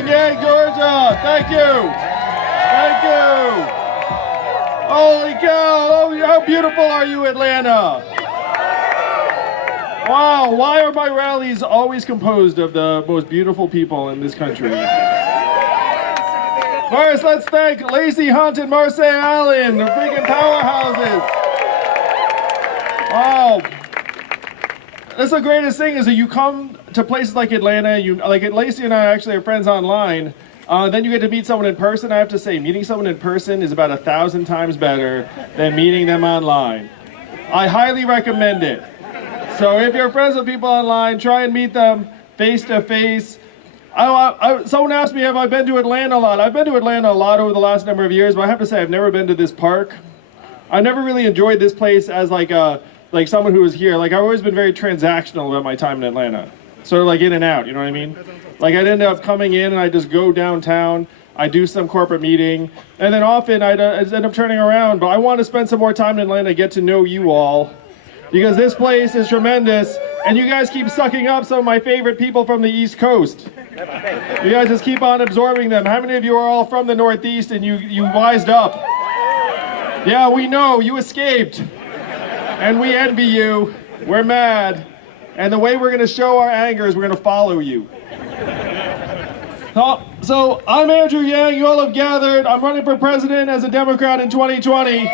Yang Yang, Georgia. Thank you. Thank you. Holy cow. Oh, how beautiful are you, Atlanta? Wow, why are my rallies always composed of the most beautiful people in this country? First, let's thank Lacey Hunt and Marseille Allen, the freaking powerhouses. Wow. That's the greatest thing is that you come to places like Atlanta, like Lacey and I actually are friends online, then you get to meet someone in person. I have to say, meeting someone in person is about 1,000 times better than meeting them online. I highly recommend it. So if you're friends with people online, try and meet them face to face. Someone asked me, have I been to Atlanta a lot? I've been to Atlanta a lot over the last number of years, but I have to say I've never been to this park. I never really enjoyed this place as like someone who was here. Like I've always been very transactional about my time in Atlanta. Sort of like in and out, you know what I mean? Like I'd end up coming in and I'd just go downtown, I'd do some corporate meeting, and then often I'd end up turning around. But I want to spend some more time in Atlanta, get to know you all. Because this place is tremendous, and you guys keep sucking up some of my favorite people from the East Coast. You guys just keep on absorbing them. How many of you are all from the Northeast and you wised up? Yeah, we know, you escaped. And we envy you. We're mad. And the way we're going to show our anger is we're going to follow you. So, I'm Andrew Yang, you all have gathered. I'm running for president as a Democrat in 2020.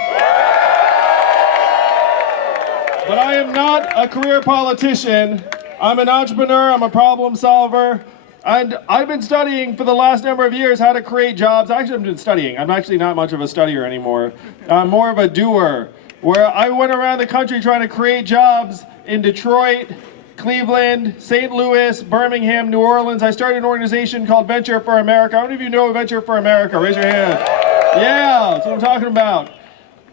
But I am not a career politician. I'm an entrepreneur, I'm a problem solver, and I've been studying for the last number of years how to create jobs. Actually, I've been studying. I'm actually not much of a studier anymore. I'm more of a doer, where I went around the country trying to create jobs in Detroit, Cleveland, St. Louis, Birmingham, New Orleans. I started an organization called Venture for America. How many of you know Venture for America? Raise your hand. Yeah, that's what I'm talking about.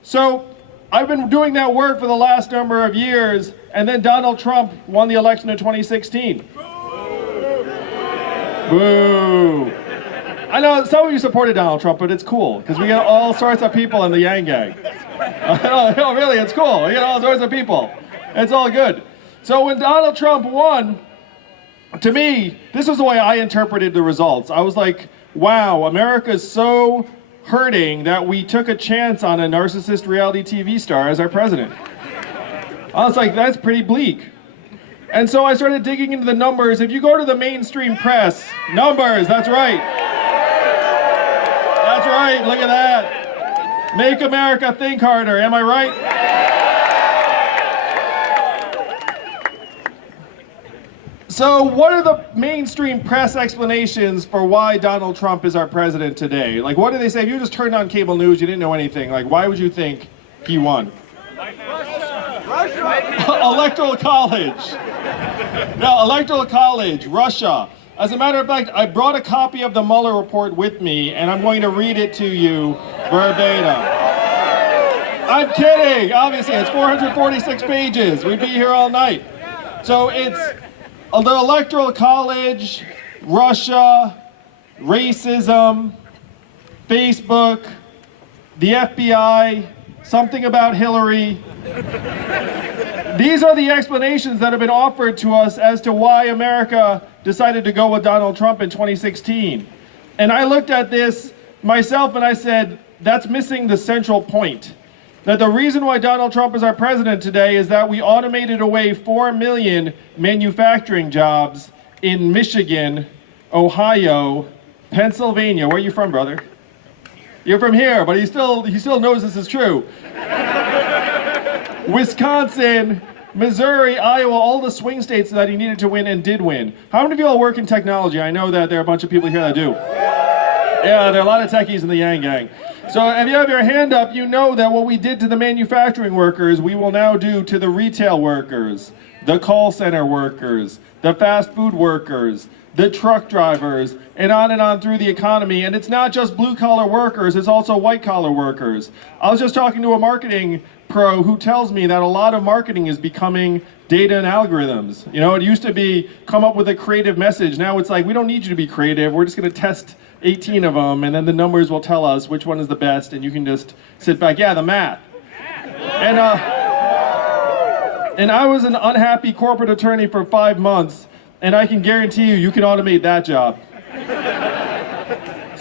So, I've been doing that work for the last number of years, and then Donald Trump won the election in 2016. Boo! I know some of you supported Donald Trump, but it's cool, because we get all sorts of people in the Yang Gang. No, really, it's cool. We get all sorts of people. It's all good. So when Donald Trump won, to me, this was the way I interpreted the results. I was like, wow, America's so hurting that we took a chance on a narcissist reality TV star as our president. I was like, that's pretty bleak. And so I started digging into the numbers. If you go to the mainstream press, numbers, that's right. That's right, look at that. Make America think harder, am I right? So what are the mainstream press explanations for why Donald Trump is our president today? Like, what do they say? If you just turned on cable news, you didn't know anything, like, why would you think he won? Russia. Electoral college. No, electoral college, Russia. As a matter of fact, I brought a copy of the Mueller report with me, and I'm going to read it to you verbatim. I'm kidding, obviously, it's 446 pages. We'd be here all night. So it's the Electoral College, Russia, racism, Facebook, the FBI, something about Hillary. These are the explanations that have been offered to us as to why America decided to go with Donald Trump in 2016. And I looked at this myself and I said, that's missing the central point. That the reason why Donald Trump is our president today is that we automated away 4 million manufacturing jobs in Michigan, Ohio, Pennsylvania. Where are you from, brother? You're from here, but he still knows this is true. Wisconsin, Missouri, Iowa, all the swing states that he needed to win and did win. How many of you all work in technology? I know that there are a bunch of people here that do. Yeah, there are a lot of techies in the Yang Gang. So if you have your hand up, you know that what we did to the manufacturing workers, we will now do to the retail workers, the call center workers, the fast food workers, the truck drivers, and on through the economy. And it's not just blue-collar workers, it's also white-collar workers. I was just talking to a marketing pro who tells me that a lot of marketing is becoming data and algorithms. You know, it used to be come up with a creative message. Now it's like, we don't need you to be creative. We're just going to test 18 of them, and then the numbers will tell us which one is the best, and you can just sit back. Yeah, the math. And I was an unhappy corporate attorney for 5 months, and I can guarantee you, you can automate that job.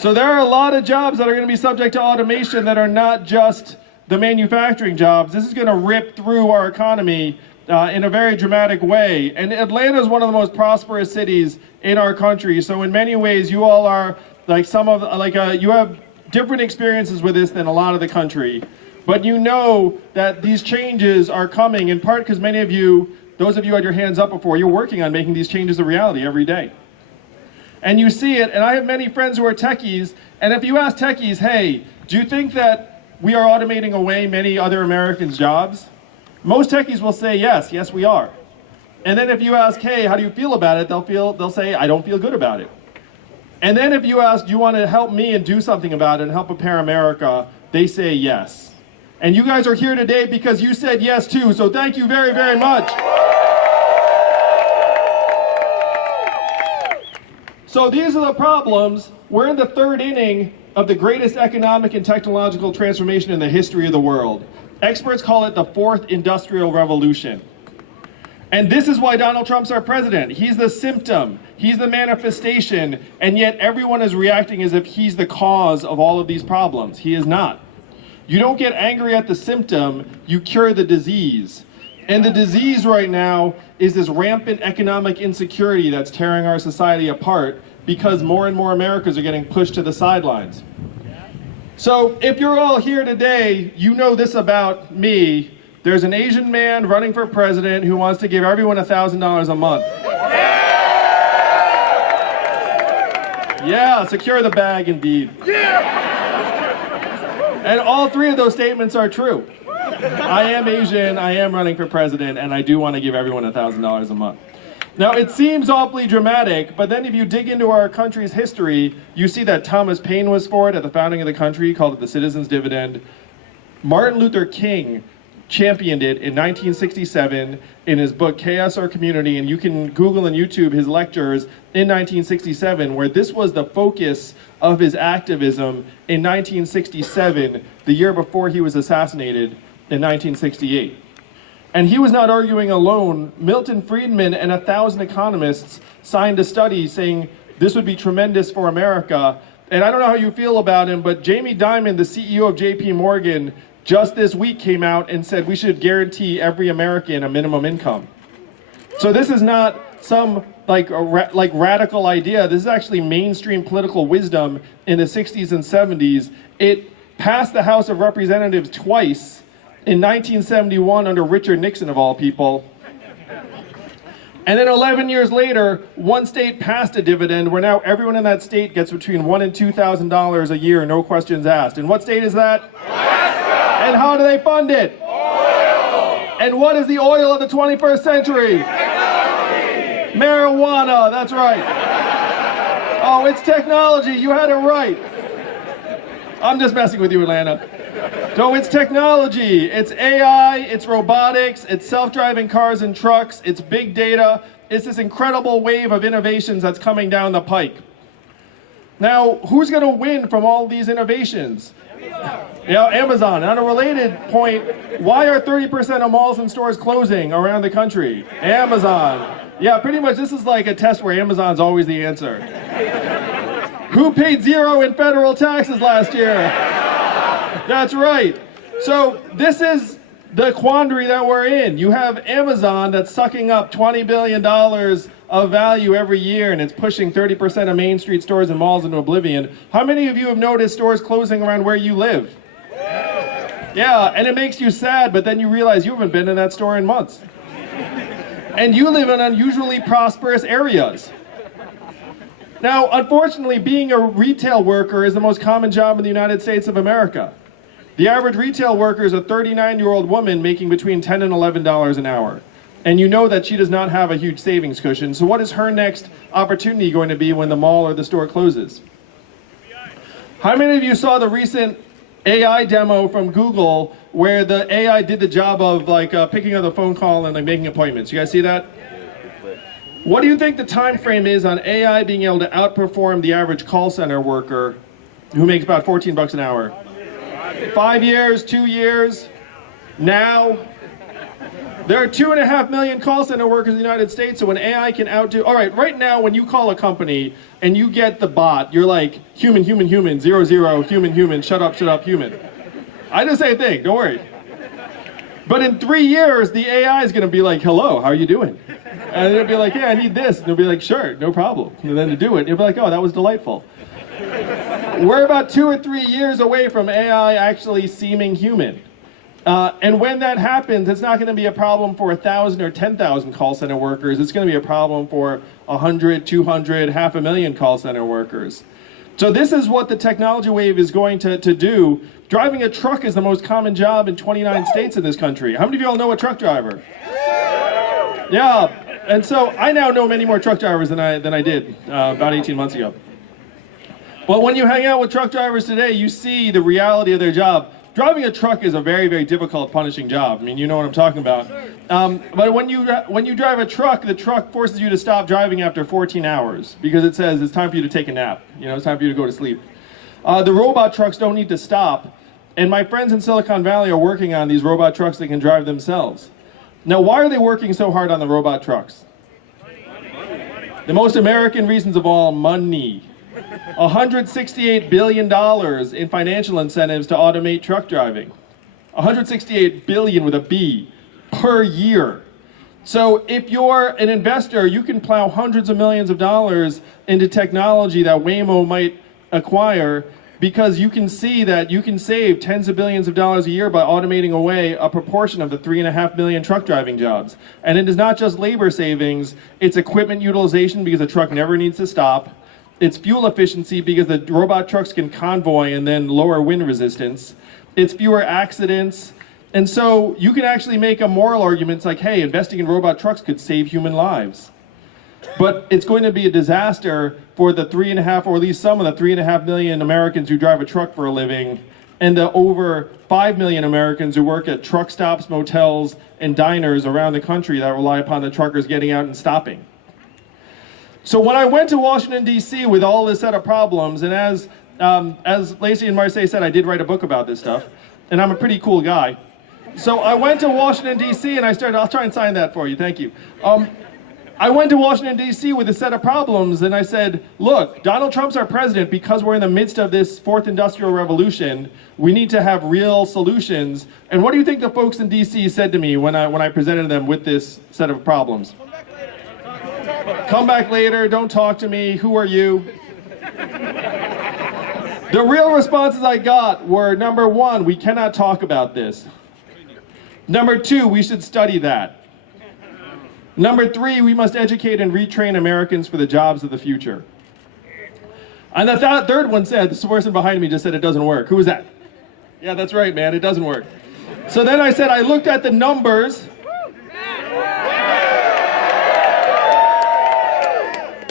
So there are a lot of jobs that are going to be subject to automation that are not just the manufacturing jobs. This is going to rip through our economy in a very dramatic way. And Atlanta is one of the most prosperous cities in our country. So in many ways, you all are like you have different experiences with this than a lot of the country. But you know that these changes are coming in part because many of you, those of you who had your hands up before, you're working on making these changes a reality every day. And you see it, and I have many friends who are techies, and if you ask techies, hey, do you think that we are automating away many other Americans' jobs? Most techies will say, yes, we are. And then if you ask, hey, how do you feel about it? They'll say, I don't feel good about it. And then if you ask, do you want to help me and do something about it and help prepare America? They say yes. And you guys are here today because you said yes too, so thank you very, very much. So these are the problems. We're in the third inning of the greatest economic and technological transformation in the history of the world. Experts call it the fourth industrial revolution. And this is why Donald Trump's our president. He's the symptom, he's the manifestation, and yet everyone is reacting as if he's the cause of all of these problems. He is not. You don't get angry at the symptom, you cure the disease. And the disease right now is this rampant economic insecurity that's tearing our society apart because more and more Americans are getting pushed to the sidelines. So if you're all here today, you know this about me. There's an Asian man running for president who wants to give everyone $1,000 a month. Yeah, secure the bag indeed. And all three of those statements are true. I am Asian, I am running for president, and I do want to give everyone $1,000 a month. Now, it seems awfully dramatic, but then if you dig into our country's history, you see that Thomas Paine was for it at the founding of the country, he called it the citizen's dividend. Martin Luther King championed it in 1967 in his book, Chaos or Community, and you can Google and YouTube his lectures in 1967, where this was the focus of his activism in 1967, the year before he was assassinated in 1968. And he was not arguing alone. Milton Friedman and 1,000 economists signed a study saying this would be tremendous for America. And I don't know how you feel about him, but Jamie Dimon, the CEO of JP Morgan, just this week came out and said we should guarantee every American a minimum income. So this is not some like radical idea. This is actually mainstream political wisdom in the 60s and 70s. It passed the House of Representatives twice, in 1971 under Richard Nixon of all people. And then 11 years later, one state passed a dividend where now everyone in that state gets between $1,000 and $2,000 a year, no questions asked. And what state is that? Alaska. And how do they fund it? Oil. And what is the oil of the 21st century? Technology. Marijuana, that's right. Oh, it's technology, you had it right. I'm just messing with you, Atlanta. So it's technology, it's AI, it's robotics, it's self-driving cars and trucks, it's big data, it's this incredible wave of innovations that's coming down the pike. Now, who's going to win from all these innovations? Yeah, Amazon. And on a related point, why are 30% of malls and stores closing around the country? Amazon. Yeah, pretty much this is like a test where Amazon's always the answer. Who paid $0 in federal taxes last year? That's right. So this is the quandary that we're in. You have Amazon that's sucking up $20 billion of value every year, and it's pushing 30% of Main Street stores and malls into oblivion. How many of you have noticed stores closing around where you live? Yeah, and it makes you sad, but then you realize you haven't been in that store in months. And you live in unusually prosperous areas. Now, unfortunately, being a retail worker is the most common job in the United States of America. The average retail worker is a 39-year-old woman making between $10 and $11 an hour. And you know that she does not have a huge savings cushion. So what is her next opportunity going to be when the mall or the store closes? How many of you saw the recent AI demo from Google where the AI did the job of picking up the phone call and making appointments? You guys see that? What do you think the time frame is on AI being able to outperform the average call center worker who makes about $14 an hour? 5 years, 2 years, now? There are 2.5 million call center workers in the United States, so when AI can outdo... All right, right now, when you call a company and you get the bot, you're like, human, human, human, 0, 0, human, human, shut up, human. I do the same thing, don't worry. But in 3 years, the AI is going to be like, hello, how are you doing? And it'll be like, yeah, I need this. And they'll be like, sure, no problem. And then to do it, you'll be like, oh, that was delightful. We're about 2 or 3 years away from AI actually seeming human. And when that happens, it's not going to be a problem for 1,000 or 10,000 call center workers. It's going to be a problem for 100, 200, 500,000 call center workers. So this is what the technology wave is going to do. Driving a truck is the most common job in 29 states in this country. How many of you all know a truck driver? Yeah, and so I now know many more truck drivers than I did about 18 months ago. But when you hang out with truck drivers today, you see the reality of their job. Driving a truck is a very, very difficult, punishing job. I mean, you know what I'm talking about. But when you drive a truck, the truck forces you to stop driving after 14 hours because it says it's time for you to take a nap. You know, it's time for you to go to sleep. The robot trucks don't need to stop. And my friends in Silicon Valley are working on these robot trucks that can drive themselves. Now, why are they working so hard on the robot trucks? The most American reasons of all, money. $168 billion in financial incentives to automate truck driving. $168 billion with a B per year. So if you're an investor, you can plow hundreds of millions of dollars into technology that Waymo might acquire because you can see that you can save tens of billions of dollars a year by automating away a proportion of the 3.5 million truck driving jobs. And it is not just labor savings, it's equipment utilization because the truck never needs to stop. It's fuel efficiency because the robot trucks can convoy and then lower wind resistance. It's fewer accidents. And so you can actually make a moral argument. It's like, hey, investing in robot trucks could save human lives. But it's going to be a disaster for the 3.5, or at least some of the 3.5 million Americans who drive a truck for a living, and the over 5 million Americans who work at truck stops, motels, and diners around the country that rely upon the truckers getting out and stopping. So when I went to Washington, D.C. with all this set of problems, and as Lacey and Marseille said, I did write a book about this stuff, and I'm a pretty cool guy. So I went to Washington, D.C., and I'll try and sign that for you, thank you. I went to Washington, D.C. with a set of problems, and I said, look, Donald Trump's our president because we're in the midst of this fourth industrial revolution. We need to have real solutions. And what do you think the folks in D.C. said to me when I presented them with this set of problems? Come back later, don't talk to me, who are you? The real responses I got were, number one, we cannot talk about this. Number two, we should study that. Number three, we must educate and retrain Americans for the jobs of the future. And the third one said, this person behind me just said it doesn't work. Who was that? Yeah, that's right, man, it doesn't work. So then I said, I looked at the numbers.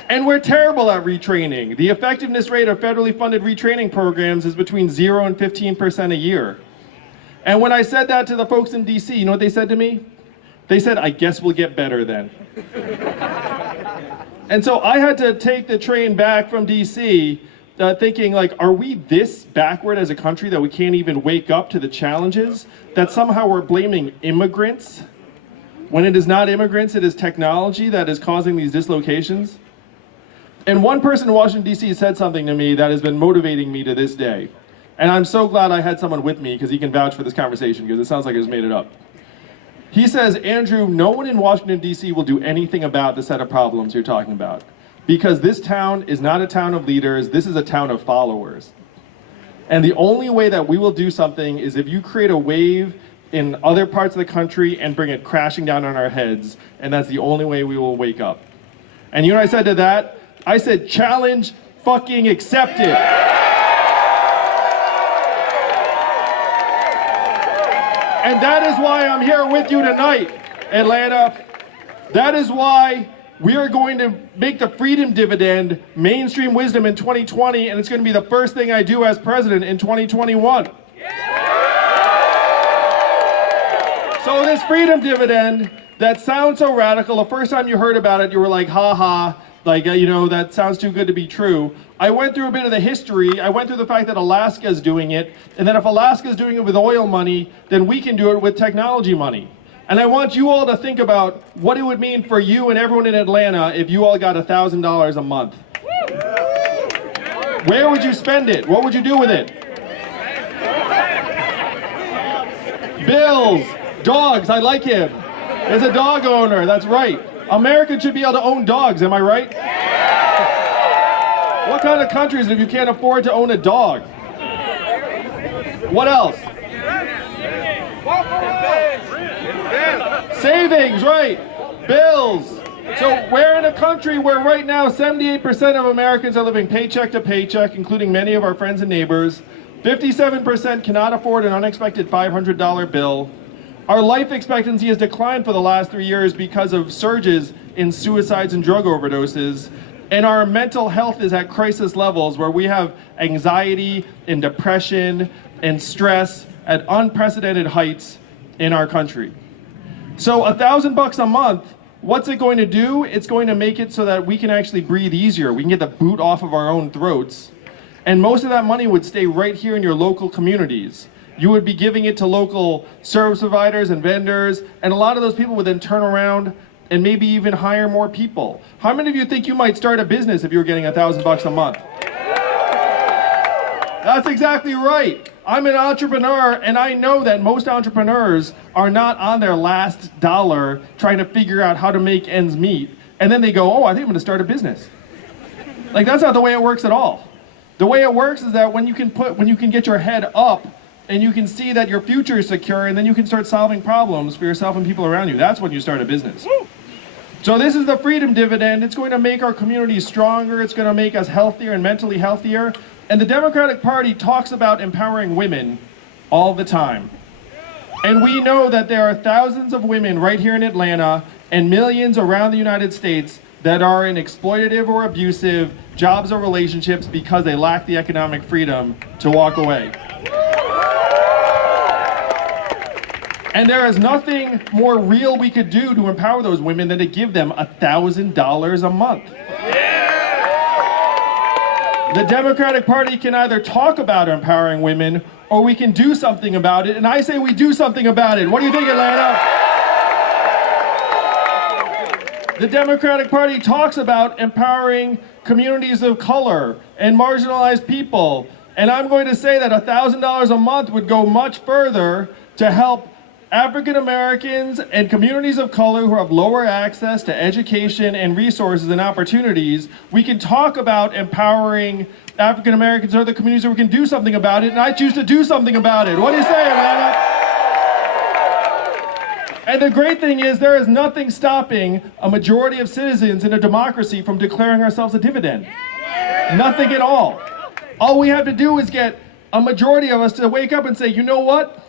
And we're terrible at retraining. The effectiveness rate of federally funded retraining programs is between 0 and 15% a year. And when I said that to the folks in DC, you know what they said to me? They said, I guess we'll get better then. And so I had to take the train back from DC thinking, like, are we this backward as a country that we can't even wake up to the challenges? That somehow we're blaming immigrants? When it is not immigrants, it is technology that is causing these dislocations? And one person in Washington, D.C. said something to me that has been motivating me to this day. And I'm so glad I had someone with me because he can vouch for this conversation because it sounds like I just made it up. He says, Andrew, no one in Washington, D.C. will do anything about the set of problems you're talking about because this town is not a town of leaders, this is a town of followers. And the only way that we will do something is if you create a wave in other parts of the country and bring it crashing down on our heads, and that's the only way we will wake up. And you know what I said to that? I said, challenge fucking accepted. And that is why I'm here with you tonight, Atlanta. That is why we are going to make the freedom dividend mainstream wisdom in 2020, and it's going to be the first thing I do as president in 2021. So this freedom dividend, that sounds so radical. The first time you heard about it, you were like, ha ha. Like, you know, that sounds too good to be true. I went through a bit of the history. I went through the fact that Alaska is doing it. And then if Alaska is doing it with oil money, then we can do it with technology money. And I want you all to think about what it would mean for you and everyone in Atlanta if you all got $1,000 a month. Where would you spend it? What would you do with it? Bills, dogs, I like him. He's a dog owner, that's right. Americans should be able to own dogs, am I right? What kind of country is it if you can't afford to own a dog? What else? Savings, right. Bills. So we're in a country where right now 78% of Americans are living paycheck to paycheck, including many of our friends and neighbors. 57% cannot afford an unexpected $500 bill. Our life expectancy has declined for the last 3 years because of surges in suicides and drug overdoses. And our mental health is at crisis levels where we have anxiety and depression and stress at unprecedented heights in our country. So $1,000 a month, what's it going to do? It's going to make it so that we can actually breathe easier. We can get the boot off of our own throats. And most of that money would stay right here in your local communities. You would be giving it to local service providers and vendors, and a lot of those people would then turn around and maybe even hire more people. How many of you think you might start a business if you were getting $1,000 a month? That's exactly right. I'm an entrepreneur, and I know that most entrepreneurs are not on their last dollar trying to figure out how to make ends meet, and then they go, oh, I think I'm gonna start a business. Like, that's not the way it works at all. The way it works is that when you can get your head up and you can see that your future is secure, and then you can start solving problems for yourself and people around you, that's when you start a business. So this is the freedom dividend. It's going to make our communities stronger. It's going to make us healthier and mentally healthier. And the Democratic Party talks about empowering women all the time. And we know that there are thousands of women right here in Atlanta and millions around the United States that are in exploitative or abusive jobs or relationships because they lack the economic freedom to walk away. And there is nothing more real we could do to empower those women than to give them $1,000 a month. The Democratic Party can either talk about empowering women or we can do something about it. And I say we do something about it. What do you think, Atlanta? The Democratic Party talks about empowering communities of color and marginalized people. And I'm going to say that $1,000 a month would go much further to help African Americans and communities of color who have lower access to education and resources and opportunities. We can talk about empowering African Americans or other communities, or we can do something about it, and I choose to do something about it. What do you say, Atlanta? And the great thing is there is nothing stopping a majority of citizens in a democracy from declaring ourselves a dividend. Nothing at all. All we have to do is get a majority of us to wake up and say, you know what?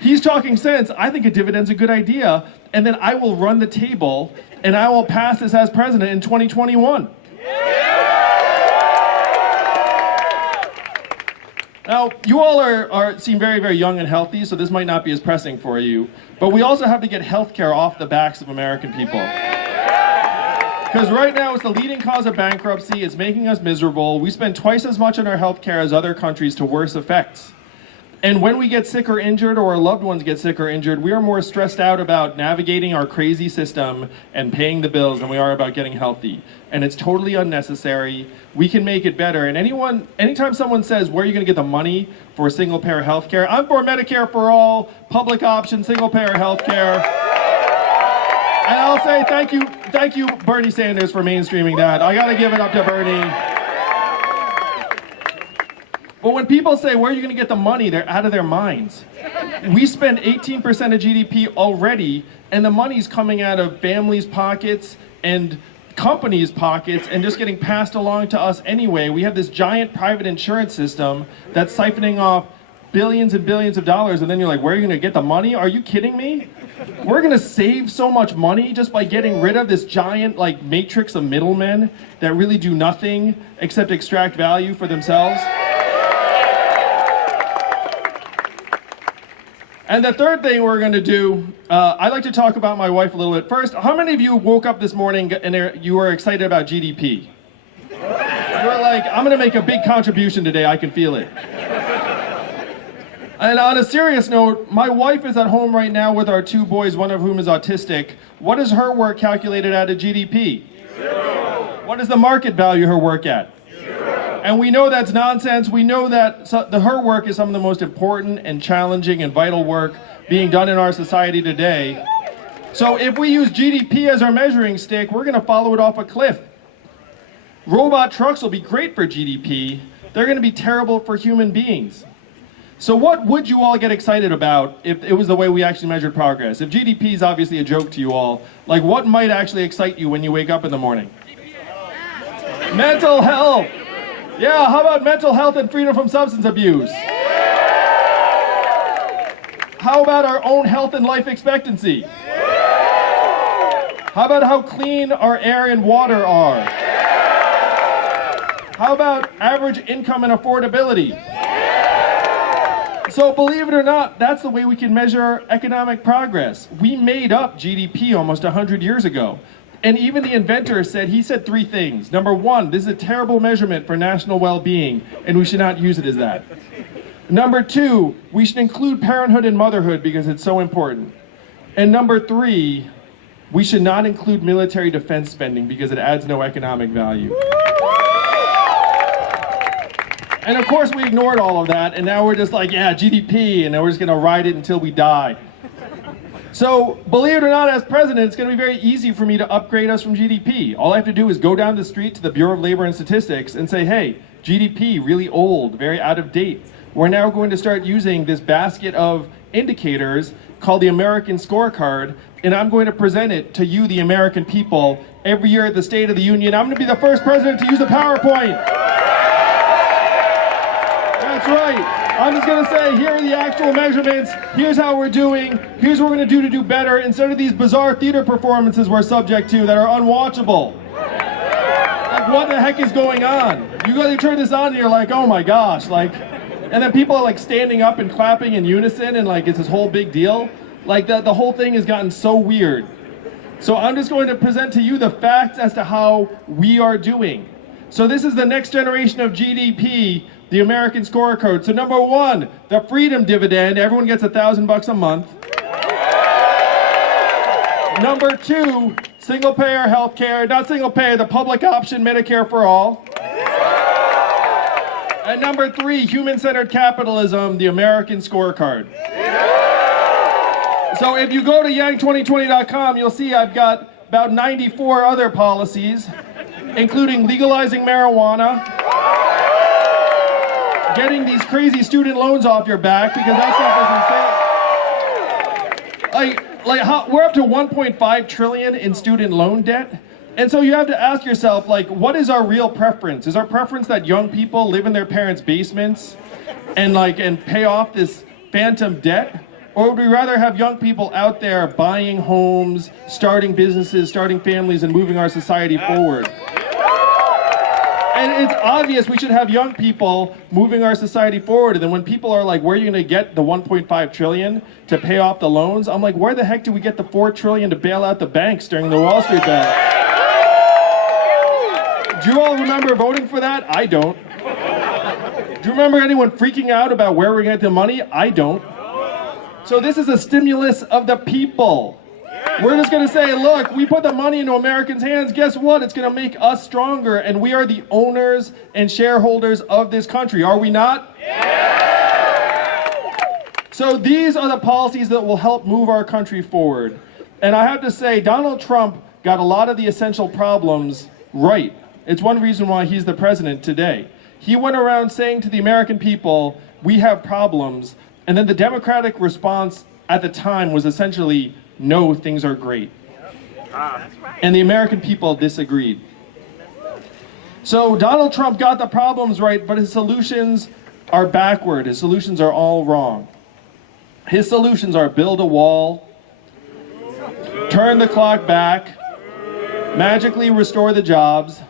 He's talking sense. I think a dividend's a good idea, and then I will run the table and I will pass this as president in 2021. Now, you all seem very, very young and healthy, so this might not be as pressing for you, but we also have to get healthcare off the backs of American people. Because right now it's the leading cause of bankruptcy. It's making us miserable. We spend twice as much on our healthcare as other countries to worse effects. And when we get sick or injured, or our loved ones get sick or injured, we are more stressed out about navigating our crazy system and paying the bills than we are about getting healthy. And it's totally unnecessary. We can make it better. And anytime someone says, where are you going to get the money for single-payer health care? I'm for Medicare for all, public option, single-payer health care. And I'll say thank you, Bernie Sanders, for mainstreaming that. I got to give it up to Bernie. But when people say, where are you going to get the money, they're out of their minds. We spend 18% of GDP already, and the money's coming out of families' pockets and companies' pockets and just getting passed along to us anyway. We have this giant private insurance system that's siphoning off billions and billions of dollars, and then you're like, where are you going to get the money? Are you kidding me? We're going to save so much money just by getting rid of this giant matrix of middlemen that really do nothing except extract value for themselves. And the third thing we're going to do, I'd like to talk about my wife a little bit. First, how many of you woke up this morning and you were excited about GDP? You were like, I'm going to make a big contribution today, I can feel it. And on a serious note, my wife is at home right now with our 2 boys, one of whom is autistic. What is her work calculated at a GDP? 0. What is the market value her work at? 0. And we know that's nonsense. We know that her work is some of the most important and challenging and vital work being done in our society today. So if we use GDP as our measuring stick, we're going to follow it off a cliff. Robot trucks will be great for GDP. They're going to be terrible for human beings. So what would you all get excited about if it was the way we actually measured progress? If GDP is obviously a joke to you all, like what might actually excite you when you wake up in the morning? Mental health. Yeah, how about mental health and freedom from substance abuse? How about our own health and life expectancy? How about how clean our air and water are? How about average income and affordability? So believe it or not, that's the way we can measure economic progress. We made up GDP almost 100 years ago. And even the inventor said, he said 3 things. Number 1, this is a terrible measurement for national well-being, and we should not use it as that. Number 2, we should include parenthood and motherhood because it's so important. And number 3, we should not include military defense spending because it adds no economic value. And of course we ignored all of that, and now we're just like, yeah, GDP, and now we're just gonna ride it until we die. So, believe it or not, as president, it's gonna be very easy for me to upgrade us from GDP. All I have to do is go down the street to the Bureau of Labor and Statistics and say, hey, GDP, really old, very out of date. We're now going to start using this basket of indicators called the American Scorecard, and I'm going to present it to you, the American people, every year at the State of the Union. I'm gonna be the first president to use a PowerPoint. That's right. I'm just going to say, here are the actual measurements. Here's how we're doing. Here's what we're going to do better instead of these bizarre theater performances we're subject to that are unwatchable. Like, what the heck is going on? You turn this on and you're like, oh my gosh. Like, and then people are like standing up and clapping in unison and like it's this whole big deal. Like the whole thing has gotten so weird. So I'm just going to present to you the facts as to how we are doing. So this is the next generation of GDP, the American Scorecard. So number 1, the freedom dividend. Everyone gets $1,000 a month. Number 2, single payer health care. Not single payer, the public option Medicare for all. And number 3, human-centered capitalism, the American Scorecard. So if you go to yang2020.com, you'll see I've got about 94 other policies, including legalizing marijuana, getting these crazy student loans off your back, because that stuff is insane. We're up to 1.5 trillion in student loan debt. And so you have to ask yourself, like, what is our real preference? Is our preference that young people live in their parents' basements and pay off this phantom debt? Or would we rather have young people out there buying homes, starting businesses, starting families, and moving our society forward? And it's obvious we should have young people moving our society forward. And then when people are like, where are you going to get the 1.5 trillion to pay off the loans? I'm like, where the heck do we get the 4 trillion to bail out the banks during the Wall Street bailout? Do you all remember voting for that? I don't. Do you remember anyone freaking out about where we're going to get the money? I don't. So this is a stimulus of the people. We're just going to say, look, we put the money into Americans' hands. Guess what? It's going to make us stronger, and we are the owners and shareholders of this country. Are we not? Yeah! So these are the policies that will help move our country forward. And I have to say, Donald Trump got a lot of the essential problems right. It's one reason why he's the president today. He went around saying to the American people, we have problems. And then the Democratic response at the time was essentially, no, things are great. And the American people disagreed. So Donald Trump got the problems right, but his solutions are backward. His solutions are all wrong. His solutions are build a wall, turn the clock back, magically restore the jobs.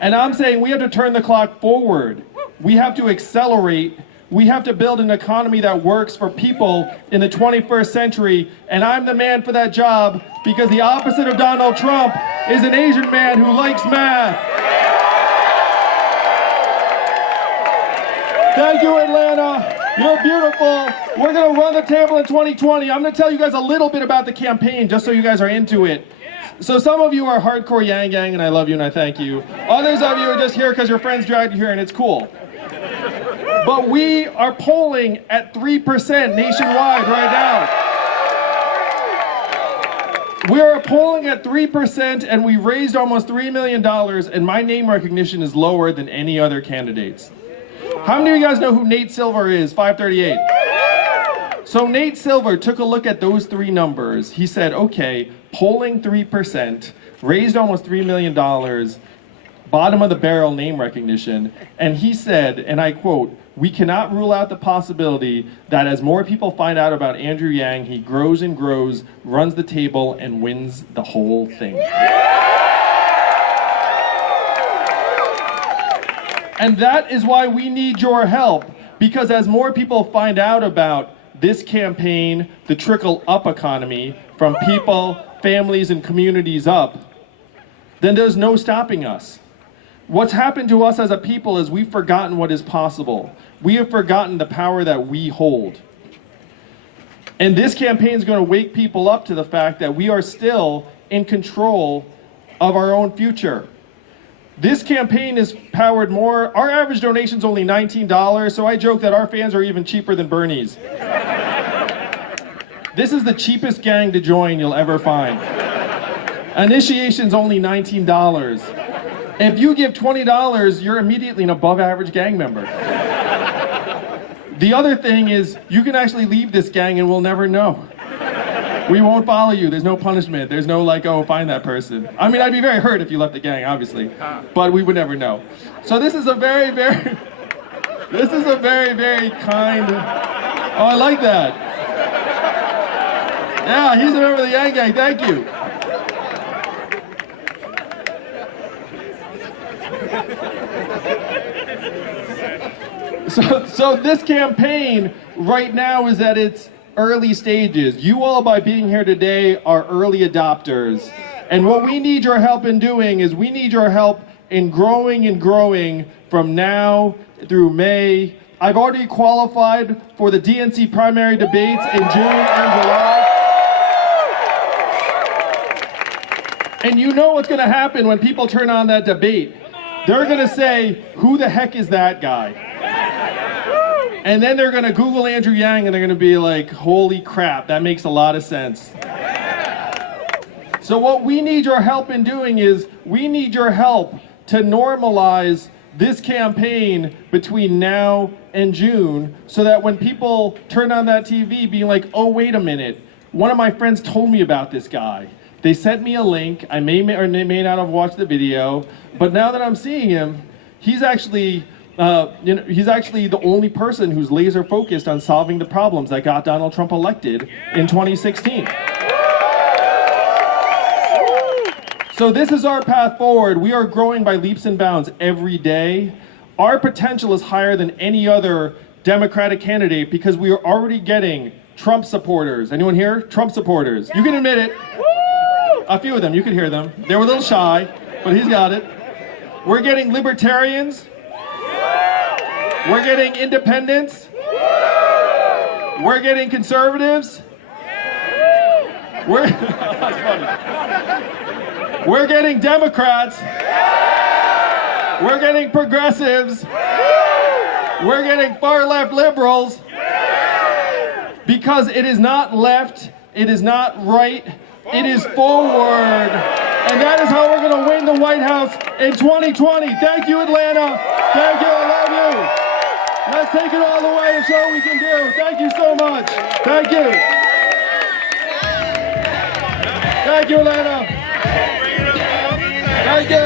And I'm saying we have to turn the clock forward. We have to accelerate. We have to build an economy that works for people in the 21st century, and I'm the man for that job because the opposite of Donald Trump is an Asian man who likes math. Thank you, Atlanta. You're beautiful. We're going to run the table in 2020. I'm going to tell you guys a little bit about the campaign, just so you guys are into it. So some of you are hardcore Yang Gang, and I love you and I thank you. Others of you are just here because your friends dragged you here, and it's cool. But we are polling at 3% nationwide right now. We are polling at 3%, and we raised almost $3 million, and my name recognition is lower than any other candidates. How many of you guys know who Nate Silver is, 538? So Nate Silver took a look at those three numbers. He said, okay, polling 3%, raised almost $3 million, bottom of the barrel name recognition, and he said, and I quote, "We cannot rule out the possibility that as more people find out about Andrew Yang, he grows and grows, runs the table, and wins the whole thing." And that is why we need your help, because as more people find out about this campaign, the trickle-up economy, from people, families, and communities up, then there's no stopping us. What's happened to us as a people is we've forgotten what is possible. We have forgotten the power that we hold. And this campaign is going to wake people up to the fact that we are still in control of our own future. This campaign is powered more, our average donation is only $19, so I joke that our fans are even cheaper than Bernie's. This is the cheapest gang to join you'll ever find. Initiation's only $19. If you give $20, you're immediately an above average gang member. The other thing is, you can actually leave this gang and we'll never know. We won't follow you, there's no punishment, there's no like, oh, find that person. I mean, I'd be very hurt if you left the gang, obviously, but we would never know. So this is a very, very kind, oh, I like that. Yeah, he's a member of the Yang Gang, thank you. So this campaign right now is at its early stages. You all, by being here today, are early adopters. And what we need your help in doing is we need your help in growing and growing from now through May. I've already qualified for the DNC primary debates in June and July. And you know what's going to happen when people turn on that debate. They're going to say, who the heck is that guy? And then they're going to Google Andrew Yang and they're going to be like, holy crap, that makes a lot of sense. So what we need your help in doing is we need your help to normalize this campaign between now and June so that when people turn on that TV being like, oh, wait a minute, one of my friends told me about this guy. They sent me a link. I may or may not have watched the video, but now that I'm seeing him, he's actually he's actually the only person who's laser focused on solving the problems that got Donald Trump elected in 2016. So this is our path forward. We are growing by leaps and bounds every day. Our potential is higher than any other Democratic candidate because we are already getting Trump supporters. Anyone here? Trump supporters. You can admit it. A few of them, you can hear them. They were a little shy, but he's got it. We're getting libertarians. We're getting independents. We're getting conservatives. We're getting Democrats. We're getting progressives. We're getting far left liberals. Because it is not left, it is not right, it is forward. And that is how we're going to win the White House in 2020. Thank you, Atlanta. Thank you, I love you. Let's take it all the way and show what we can do. Thank you so much. Thank you. Thank you, Atlanta. Thank you.